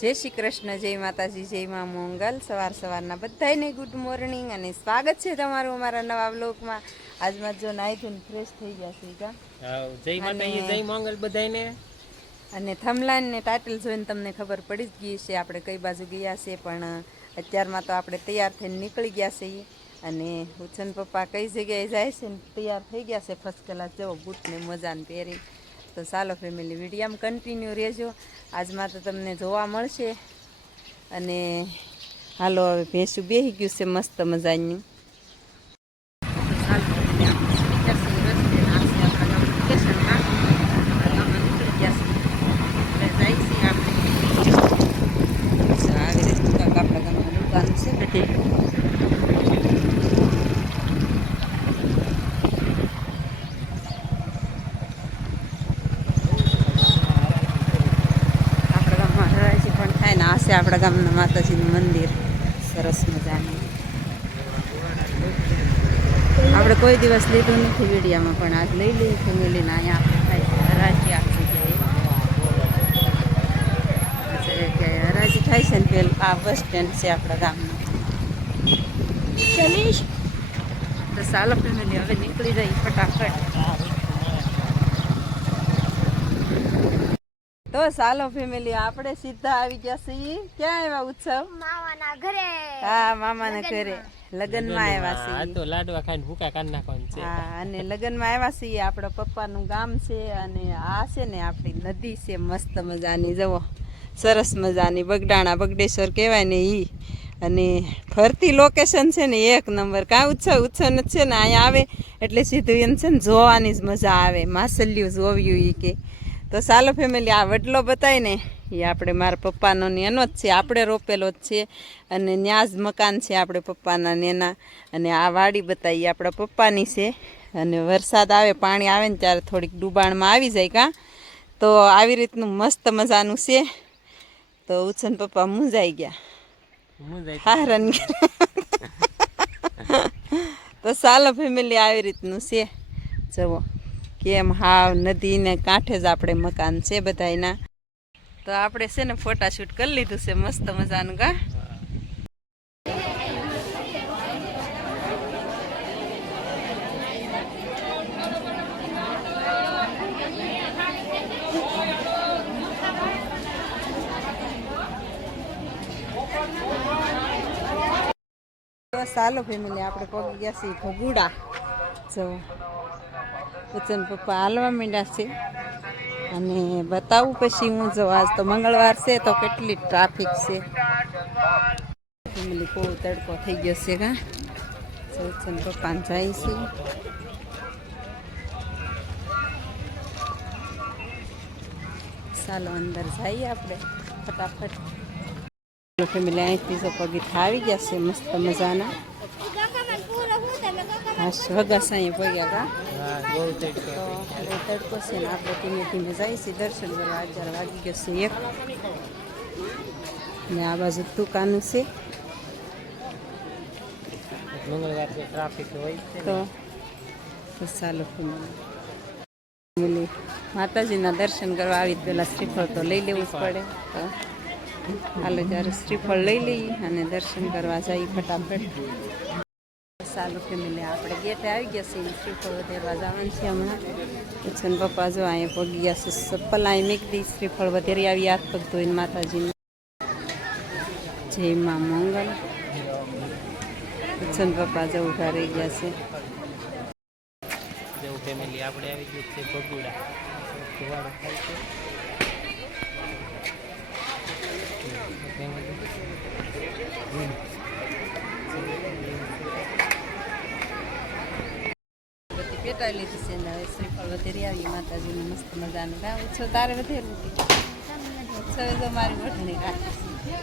જય શ્રી કૃષ્ણ, જય માતાજી, જય મા મંગલ. સવારના બધાને ગુડ મોર્નિંગ અને સ્વાગત છે તમારું અમારા નવા વ્લોગમાં. આજમાં જો નાઈ ધોઈને ફ્રેશ થઈ ગયા છે કા. જય માતાજી, જય મંગલ બધાને. અને થમલાન ને ટાઇટલ જોઈને તમને ખબર પડી જ ગઈ છે આપણે કઈ બાજુ ગયા છે, પણ અત્યારમાં તો આપણે તૈયાર થઈને નીકળી ગયા છીએ. અને ઉછન પપ્પા કઈ જગ્યાએ જાય છે ને તૈયાર થઈ ગયા છે ફર્સ્ટ ક્લાસ, જવો બૂટને મજાને પહેરી. તો ચાલો ફેમિલી વિડીયોમાં કન્ટિન્યુ રહેજો. આજમાં તો તમને જોવા મળશે. અને હાલો હવે ભેંસું બેસી ગયું છે મસ્ત મજાનું. આપણા ગામના માતાજીનું મંદિર સરસ મજાનું. આપણે કોઈ દિવસ લીધું નથી વિડીયામાં, પણ આજ લઈ લઈએ ફેમિલીને. અહીંયા આપણે થાય છે હરાજી થાય છે ને પેલું આ બસ સ્ટેન્ડ છે આપણા ગામનું. તો ચાલો ફેમિલી હવે નીકળી જાય ફટાફટ. તો ચાલો ફેમિલી આપણે સીધા આવી ગયા છીએ. ક્યાં આવ્યા ઉત્સવ? મામાના ઘરે. હા, મામાના ઘરે લગ્નમાં આવ્યા છીએ. તો લાડવા ખાઈને ભૂકા કાઢી નાખવાનું છે. હા, અને લગ્નમાં આવ્યા છીએ. આપણા પપ્પાનું ગામ છે અને આ છે ને આપણી નદી છે મસ્ત મજાની. જવો સરસ મજાની બગડાણા બગડેશ્વર કહેવાય ને ઈ. અને ફરતી લોકેશન છે ને એક નંબર. કાં ઉત્સવ જ છે ને અહીંયા આવે એટલે સીધું એમ છે ને જોવાની જ મજા આવે. માસલ્યું જોવ્યું એ કે. તો ચાલો ફેમિલી આ વડલો બતાય ને એ આપણે મારા પપ્પાનો ને એનો જ છે, આપણે રોપેલો જ છે. અને ન્યા જ મકાન છે આપણે પપ્પાના ને એના. અને આ વાડી બતાવી આપણા પપ્પાની છે. અને વરસાદ આવે પાણી આવે ને ત્યારે થોડીક ડૂબાણમાં આવી જાય કાં. તો આવી રીતનું મસ્ત મજાનું છે. તો ઉછન પપ્પા મૂંઝાઈ ગયા. હા રન તો ચાલો ફેમિલી આવી રીતનું છે. જવો કેમ હાવ નદીને કાંઠે જ આપણે મકાન છે બધાયના. તો આપણે છે ને ફોટાશૂટ કરી લીધું છે મસ્ત મજાનું કા. તો ચાલો ફેમિલી આપણે પગી ગયા છીએ ભગુડા. જો વચન પપ્પા હાલવા માંડ્યા છે. અને બતાવું પછી હું જો આજ તો મંગળવાર છે તો કેટલી ટ્રાફિક છે ફેમિલી. બહુ તડકો થઈ ગયો છે કા. વચન પપ્પા જાય છે. ચાલો અંદર જઈએ આપણે ફટાફટ. ફેમિલી અહીંથી તો પગીઠા આવી ગયા છે મસ્ત મજાના. હા વગાસ અહીં પગ્યા કા. બહુ તડકો છે ને આપણે ધીમે ધીમે જઈએ છીએ દર્શન કરવા. 11 વાગી ગયો છે એક. ને આ બાજુ દુકાનું છે. મંગળવાર તો ટ્રાફિક હોય છે. તો ચાલો ફેમિલી માતાજીના દર્શન કરવા આવી પહેલાં શ્રીફળ તો લઈ લેવું જ પડે. તો હાલો જ્યારે શ્રીફળ લઈ લઈએ અને દર્શન કરવા જઈએ ફટાફટ. ચાલો ફેમિલી આપણે ગેટે આવી ગયા છીએ. શ્રીફળ વધેરવા જવાનું છે હમણાં. ઉછન પપ્પા જો અહીંયા પગી ગયા છે. ચપ્પલ અહીં મેકી દી. શ્રીફળ વધેરી આવી હાથ પગ ધોઈને માતાજીને. જય મા મંગલ. ઉછન પપ્પા જો ઊભા રહી ગયા છે. જેવું ફેમિલી આપણે આવી ગયું છે ભગુડા. ધોવાડો થાય છે. પેટાઈ લીધી છે ને હવે શ્રીફળ વધેરી આવી માતાજીને મસ્ત મજાનું. કાં ઉછો તારે વધેરું હતી? ઉછો તો મારી વઢણી રાખી છે.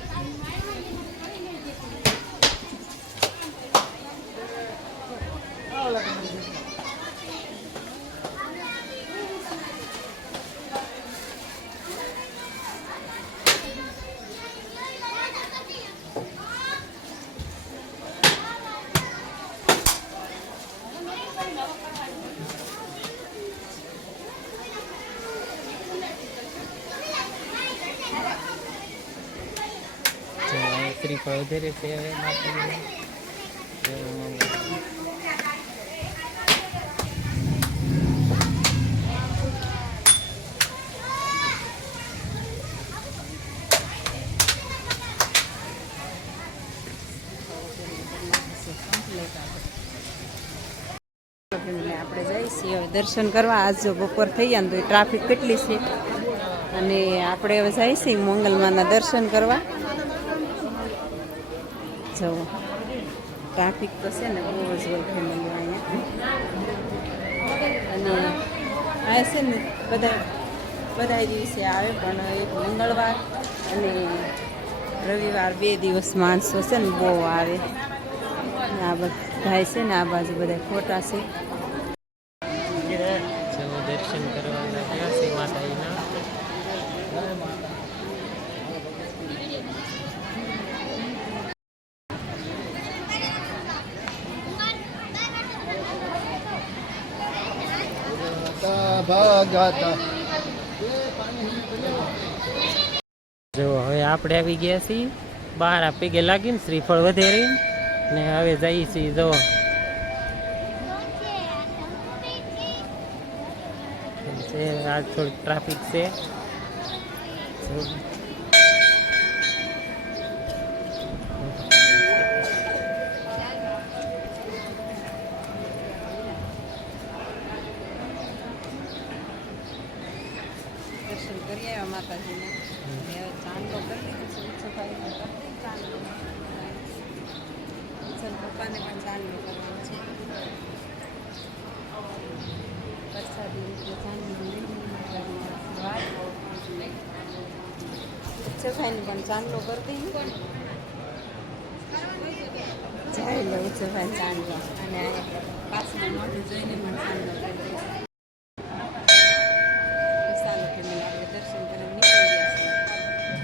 શ્રીફળ વધારે છે હવે માતાજીને. જય મંગળ. આપણે જઈશું હવે દર્શન કરવા. આજ જો બપોર થઈ ગયા ને તો ટ્રાફિક કેટલી છે, અને આપણે હવે જઈશું મંગલમાના દર્શન કરવા. જો ટ્રાફિક તો છે ને બહુ જ હોય ફેમિલી અહીંયા, અને આ છે ને બધા દિવસે આવે, પણ એક મંગળવાર અને રવિવાર 2 દિવસ માણસો છે ને બહુ આવે. આ બધા છે ને આ બાજુ બધા ખોટા છે. દર્શન કરવા ગયા છે માતાજીના. જો હવે આપણે આવી ગયા છીએ બહાર, આ પગે લાગીને શ્રીફળ વધેરી ને હવે જઈએ છીએ. જો આજ થોડીક ટ્રાફિક છે. દર્શન કરી આવ્યા માતાજીને. હવે ચાંદલો કરી લીધો છે, સફાઈ ચાંદલો. પપ્પાને પણ ચાંદલો કરવાનો છે. વરસાદી રીતે ચાંદલો સફાઈને પણ ચાંદલો કરી દઈએ. જાય લો સફાઈ ચાંદલો, અને પાછળ મોઢું જોઈને પણ ચાંદલો કરી દઈએ. દર્શન કરીને નીકળી ગયા છે,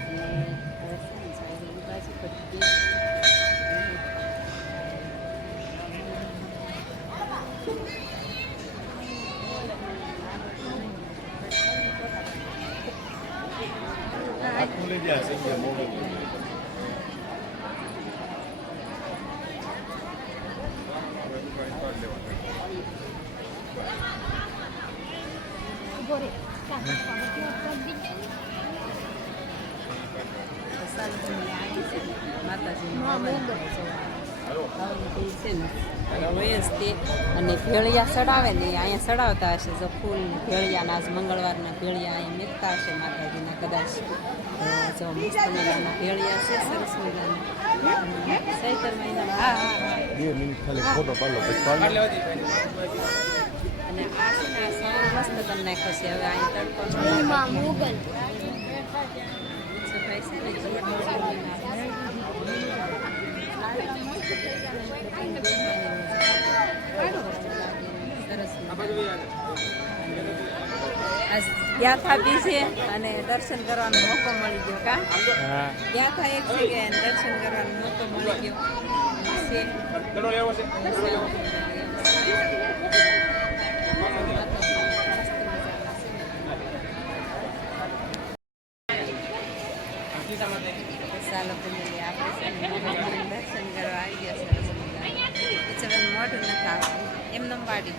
અને હવે સાંજ બાજુ પછી અને ભેળિયા સડાવે ને અહીંયા સડાવતા હશે. જો ફૂલ ભેળિયાના આજ મંગળવારના ભેળિયા અહીંયા મેકતા હશે માતાજીના કદાચ. જો મસ્ત મજાના ભેળિયા છે, સરસ મજાના. ચૈતર મહિનામાં અને આ છે ને આ સૌ મસ્ત કરી નાખ્યો છે. હવે અહીં તડકો સફાઈ છે ને સરસ. યાત્રા બી છે અને દર્શન કરવાનો મોકો મળી ગયો. કા યાત્રા એક જગ્યાએ દર્શન કરવાનો મોકો મળી ગયો છે. ચાલો ફેમિલી, આપણે દર્શન કરવા આવી ગયા. સરસ મજા મોઢું નથી આવતું, એમને પાડી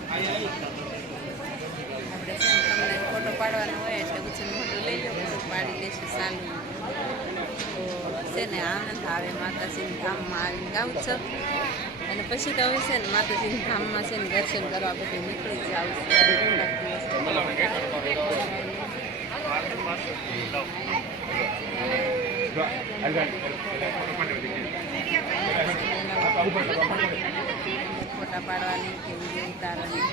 આપણે તમને ફોટો પાડવાનો હોય એટલે ઉછળ મોટું લઈ લો, પછી પાડી લેશું. સારું તો છે ને આનંદ આવે. માતાજીની ધામમાં આવીને ગાઉં છું, અને પછી તો હવે છે ને માતાજીની ધામમાં છે ને દર્શન કરવા બધું નીકળી જ આવું છું. ફોટા પાડવાની કે વિડીયો ઉતારવાની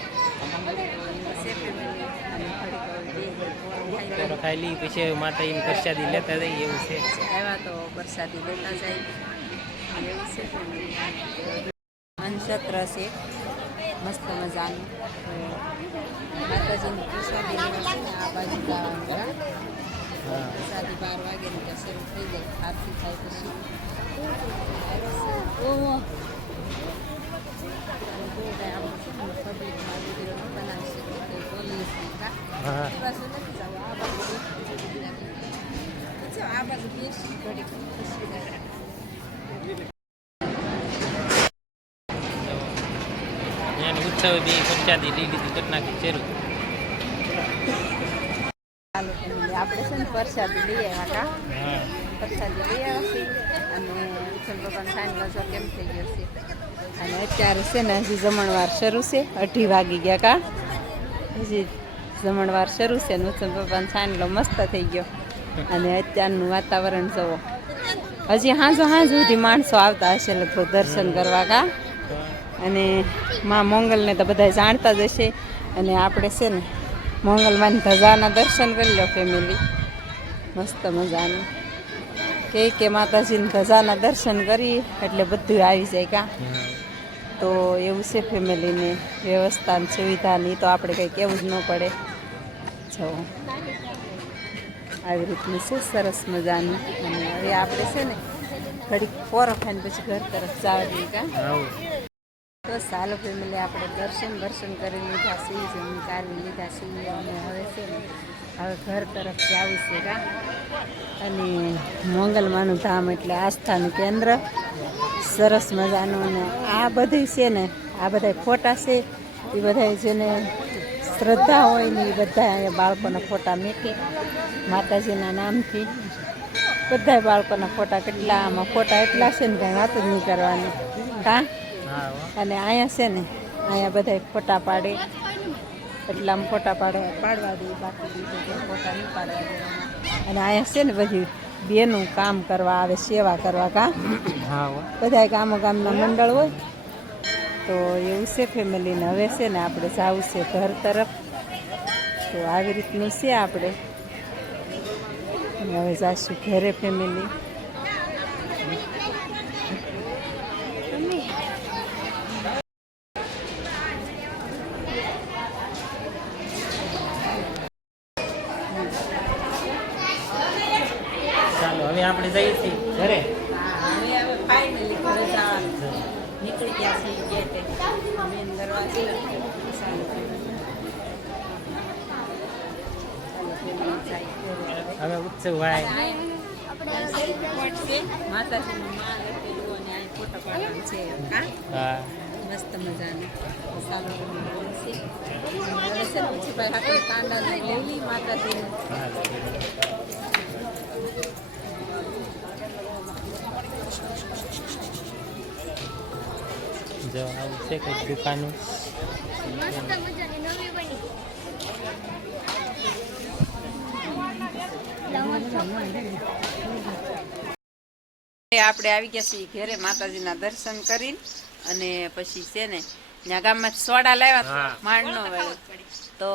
ખાઈ પછી માતાજીની પ્રસાદી લેતા જઈએ એવું છે. આવ્યા તો પ્રસાદી લેતા જાય એવું છે. નક્ષત્ર છે મસ્ત મજાનું. માતાજીની પ્રસાદી લેવા છે ને આ બાજુ જવાનું. પ્રસાદી 12 વાગે ને ત્યાં શરૂ થઈ જાય. આરતી થાય પછી પબ્લિકમાં વિડીયો ન બનાવી શકે તો બોલી આ બાજુ નથી જવું. આ બાજુ આ બાજુ બેસી ઘડી ત્યાંની ઉત્સવ બી પ્રસાદી લઈ લીધી કરી નાખી શરૂ. ચાલો family, આપણે છે ને પ્રસાદી લઈ આવ્યા કા હા પ્રસાદી લઈ આવ્યા છીએ અને ઉછળ પપ્પાનો ફાઇનલ જો કેમ થઈ ગયો છે. અને અત્યારે છે ને હજી જમણવાર શરૂ છે, 2:30 વાગી ગયા કા હજી જમણવાર શરૂ છે ને ઉછળ પપ્પાનો ફાઇનલ મસ્ત થઈ ગયો. અને અત્યારનું વાતાવરણ જુઓ, હજી સાંજ સુધી માણસો આવતા હશે લગભગ દર્શન કરવા કા. અને માં મોંગલને તો બધા જાણતા જ હશે. અને આપણે છે ને મોંગલમાંની ધજાના દર્શન કરી લો ફેમિલી, મસ્ત મજાનું. કે માતાજીની ધજાના દર્શન કરી એટલે બધું આવી જાય કા. તો એવું છે ફેમિલીને વ્યવસ્થા ને સુવિધાની તો આપણે કંઈ કહેવું જ ન પડે. જો આવી રીતનું છે સરસ મજાનું. અને હવે આપણે છે ને ઘડીક પોરો ખાઈને પછી ઘર તરફ જવાની કા. આવું તો ચાલો ફેમિલી, આપણે દર્શન કરી લીધા છીએ, જમીન કાઢી લીધા છીએ અને હવે છે ને હવે ઘર તરફ જવું છે કા. અને મોંગલમાનું ધામ એટલે આસ્થાનું કેન્દ્ર, સરસ મજાનું. અને આ બધું છે ને આ બધા ફોટા છે એ બધા જેને શ્રદ્ધા હોય ને એ બધા અહીંયા બાળકોના ફોટા મૂકે માતાજીના નામથી. બધા બાળકોના ફોટા કેટલા આમાં ફોટા એટલા છે ને કંઈ વાત જ નહીં કરવાની કા. અને અહીંયા છે ને અહીંયા બધા ફોટા પાડે એટલે આમ ફોટા પાડવા દે, બાકી બીજું ફોટા નહીં પાડવા દે. અને અહીંયા છે ને બધી બેનું કામ કરવા આવે, સેવા કરવા કા. બધા ગામના મંડળ હોય તો એવું છે ફેમિલીને. હવે છે ને આપણે જવું છે ઘર તરફ. તો આવી રીતનું છે આપણે. હવે જાશું ઘરે ફેમિલી. ચાલો હવે આપણે જઈએ છીએ ઘરે. હવે ફાઇનલી ઘરે જવાનું છે. નીકળી ગયા છીએ ગેટે, મેન દરવાજે. હવે ઉત્સવ ભાઈ માતાજીનું માં લખેલું અને અહીં ફોટા પાડવાનું છે કા. હા મસ્ત મજાનું સારું છે. હવે છે ને પછી ભાઈ આપણે કાંડા લઈ માતાજીનું. જો આવું છે કંઈક દુકાનું. આપણે આવી ગયા છીએ ઘરે માતાજીના દર્શન કરીને. અને પછી છે ને ત્યાં ગામમાં સોડા લાવ્યા માંડનો વેળો. તો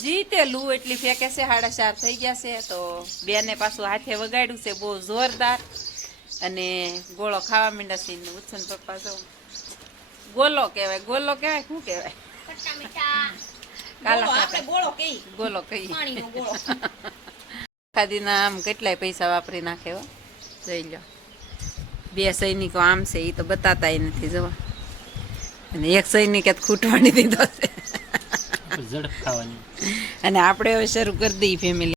હજી તે લૂ એટલી ફેંકે છે, 4:30 થઈ ગયા છે. તો બેને પાછું હાથે વગાડ્યું છે બહુ જોરદાર. અને ગોળો ખાવા માંડ્યા છે. ઉછન પપ્પા જો ગોલો કહેવાય શું કહેવાય ગોલો કઈ ખાદીના આમ કેટલાય પૈસા વાપરી નાખે હો. જોઈ લો, 2 સૈનિકો આમ છે એ તો બતાતા નથી જોવા. અને 1 સૈનિકે ખૂટવાની દીધો છે. ઝડપ ખાવાની. અને આપણે હવે શરૂ કરી દઈએ ફેમિલી.